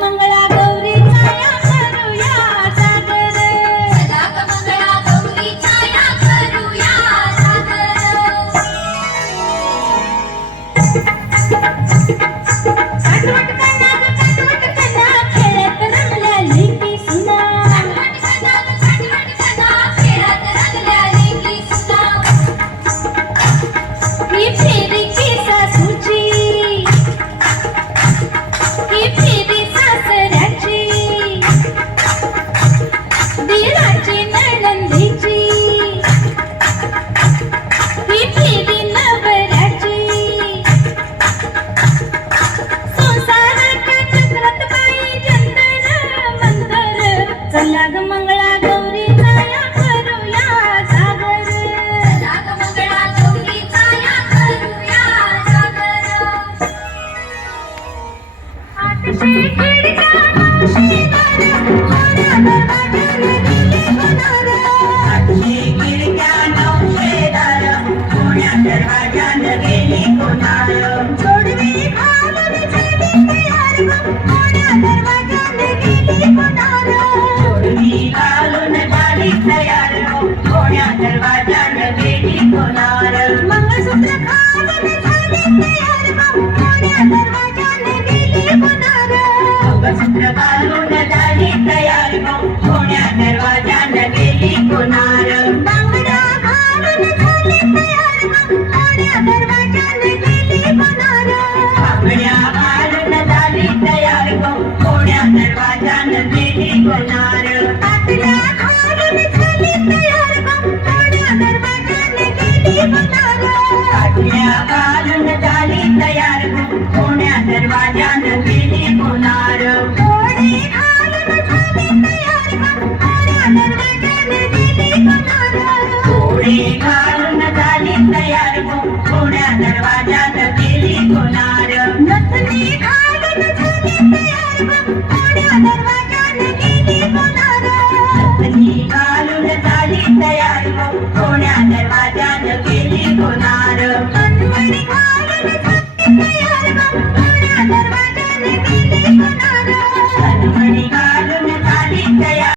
मंगळा गौरी छाया करूया सागर सदा ग मंगळा गौरी छाया करूया सागर काटवट कना खेळत रंगल्या लिकी सुना काटवट कना खेळत रंगल्या लेकी सुना ही फेरी की सासूची ही फेरी सासऱ्याची दिराची नणंदीची ही फेरी नवऱ्याची संसाराच्या चक्रात बाई जंतर मंतर चला ग मंगळा गौरी छाया करूया सागर सदा ग मंगळा गौरी छाया करूया सागर आठशे खिडक्या नऊशे दारं, कोण्या दरवाज्याने गेली होणार आठशे खिडक्या नऊशे दारं, कोण्या दरवाज्यानं गेली कोणार जोडवी घालून झाली तयार ग, कोण्या दरवाज्याने गेली होणार जोडवी घालून झाली तयार कोण्या दरवाज्यानं गेली कोणार मंगळसूत्र घालून झाली तयार ग, कोण्या दरवाज्याने गेली होणार मंगळसूत्र घालून झाली तयार कोण्या दरवाज्यानं गेली कोणार बांगड्या घालून झाली तयार ग, कोण्या दरवाज्याने गेली होणार बांगड्या घालून झाली तयार कोण्या दरवाज्यानं गेली कोणार पाटल्या घालून झाली तयार ग, कोण्या दरवाज्याने गेली होणार पाटल्या घालून झाली तयार कोण्या दरवाज्यानं गेली कोणार जोडी घालून झाली तयार ग, कोण्या दरवाज्याने गेली होणार जोडी घालून